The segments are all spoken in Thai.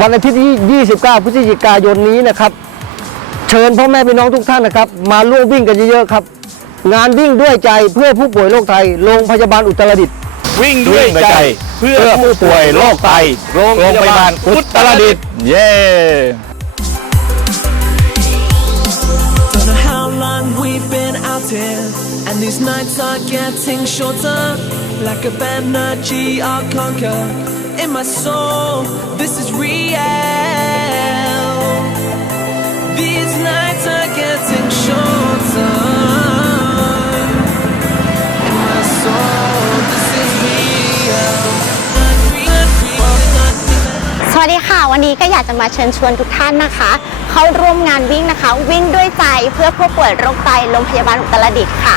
วันอาทิตย์ที่ 29 พฤศจิกายนนี้นะครับ เชิญพ่อแม่พี่น้องทุกท่านนะครับ มาร่วมวิ่งกันเยอะๆครับ งานวิ่งด้วยใจเพื่อผู้ป่วยโรคไตโรงพยาบาลอุตรดิตถ์วิ่งด้วยใจ เพื่อผู้ป่วยโรคไตโรงพยาบาลอุตรดิตถ์เย้ Don't know how long we've been out here, and these nights are getting shorter. Like a energy I'll conquer in my soul. This is real. วัสดีค่ะ วันนี้ก็อยากจะมาเชิญชวนทุกท่านนะคะ เข้าร่วมงานวิ่งนะคะ วิ่งด้วยใจเพื่อผู้ป่วยโรคไตโรงพยาบาลอุตรดิตถ์ค่ะ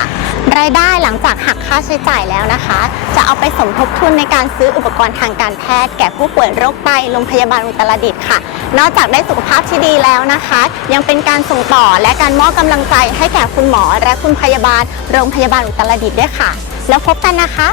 รายได้หลังจากหักค่าใช้จ่ายแล้วนะคะ จะเอาไปสมทบทุนในการซื้ออุปกรณ์ทางการแพทย์ แก่ผู้ป่วยโรคไตโรงพยาบาลอุตรดิตถ์ค่ะ นอกจากได้สุขภาพที่ดีแล้วนะคะ ยังเป็นการส่งต่อและการมอบกำลังใจให้แก่คุณหมอ และคุณพยาบาลโรงพยาบาลอุตรดิตถ์ด้วยค่ะ แล้วพบกันนะคะ